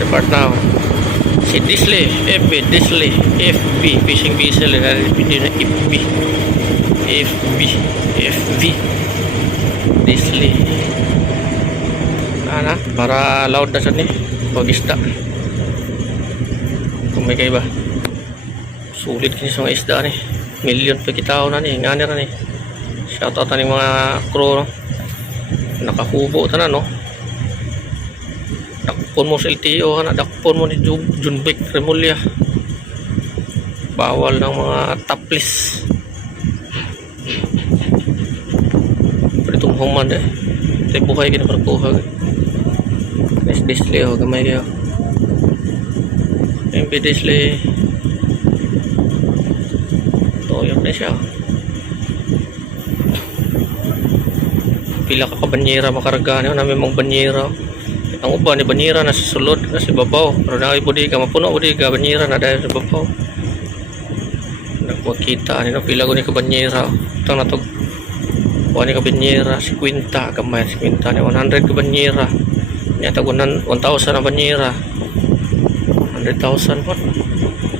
Depart now. Si Disley, FB, Disley, FB, fishing vessel, video na FB, FB, FB, Disley. Ana, para loud na siya ni, pag isda. Kung may kayo ba, sulit kasi sa mga isda ni, million pa kitao na ni, ngani na ni. Shoutout na ng mga crew, no? Nakakubo ta na, no? Dakpon mo sa LTO, dakpon mo ni Junbek Remulla. Bawal ng mga taplis. Pero itong human eh, tayo bukay kinaparkuha. Nice Disley, oh, gamay kayo. MP Disley. Toyok na siya. Pila ka kabanyera makarga niyo, namin mong banyera. Ang uban ni banyera na sa sulod, na sa babaw. Pero na ibudi ka, mapuno ibudi ka, banyera na dahil sa babaw. Nagpakita, ano pila ko ni kabanyera. Ito na ito. Kuha ni kabanyera, 50, kamay, 50 ni 100 kabanyera. Nyata ko 1,000 na banyera. 100,000 po.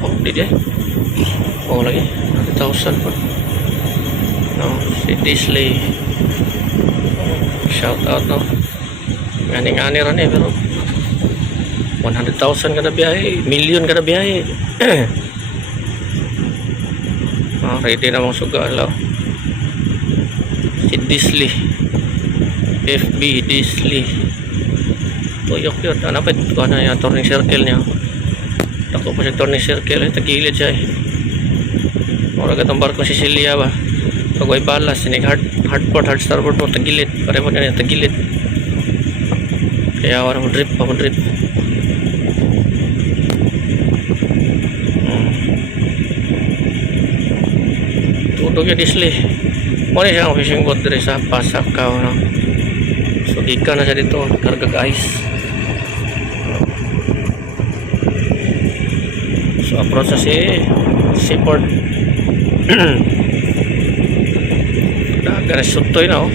Oh, di di. Oh, lagi. 100,000 po. No, si Disley. Shout out, no. Ngani-ngani ran eh, pero 100,000 kada biyahe, million kada biyahe. Ready na mong suga, alaw. Si Disley, FB Disley. Tuyok yun. Ano pa ito? Ano yung turning circle niya? Tako pa siya turning circle. Tagilid siya eh. Mura ka itong barko Sicilia ba? Pag may balas, sinig hard starboard mo, tagilid. Pare mo na tagilid. Kaya wala mo drip, Tudog yung Disley. Muna siya ang fishing boat dito sa Pasakaw, no? So giga na siya dito, karga guys. So approach na si seaport. Daga na sutoy na, oh.